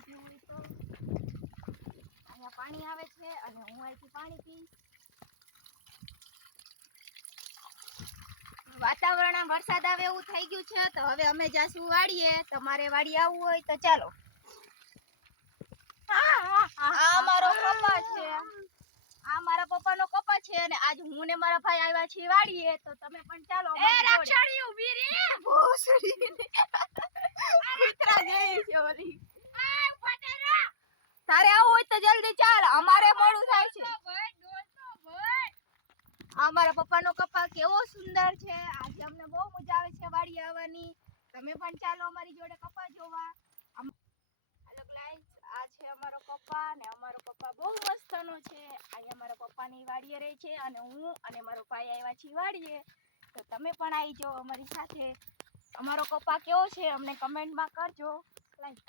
પાણી પીવું હોય તો. અહીંયા પાણી આવે છે અને હું અહીંથી પાણી પીશ વાતાવરણ વરસાદ આવે એવું થઈ ગયું છે તો હવે અમે જાશું વાડીએ તમારે વાડી આવવું હોય તો ચાલો. આ મારો પપ્પા છે. આ મારા પપ્પાનો કપા છે અને આજ હું ને મારા ભાઈ આવ્યા છીએ વાડીએ તો તમે પણ ચાલો અમારી રાક્ષણી ઊભી રે ભોસડી છે ઓલી તારે આવું હોય તો જલ્દી ચાલ અમારે મોડું થાય છે. અમારા મારા પપ્પાનો કપા કેવો સુંદર છે. આજે અમને બહુ મજા આવે છે વાડી આવવાની. તમે પણ ચાલો અમારી જોડે કપા જોવા. હેલો ગાઈસ આ છે અમારો પપ્પા ને અમારો પપ્પા બહુ મસ્તનો છે. અહીંયા અમારા પપ્પાની વાડીએ રહે છે અને હું અને મારો ભાઈ આવ્યા છીએ વાડીએ. તો તમે પણ આવી જાઓ અમારી સાથે. અમારો પપ્પા કેવો છે અમને કમેન્ટમાં કરજો. લાઈક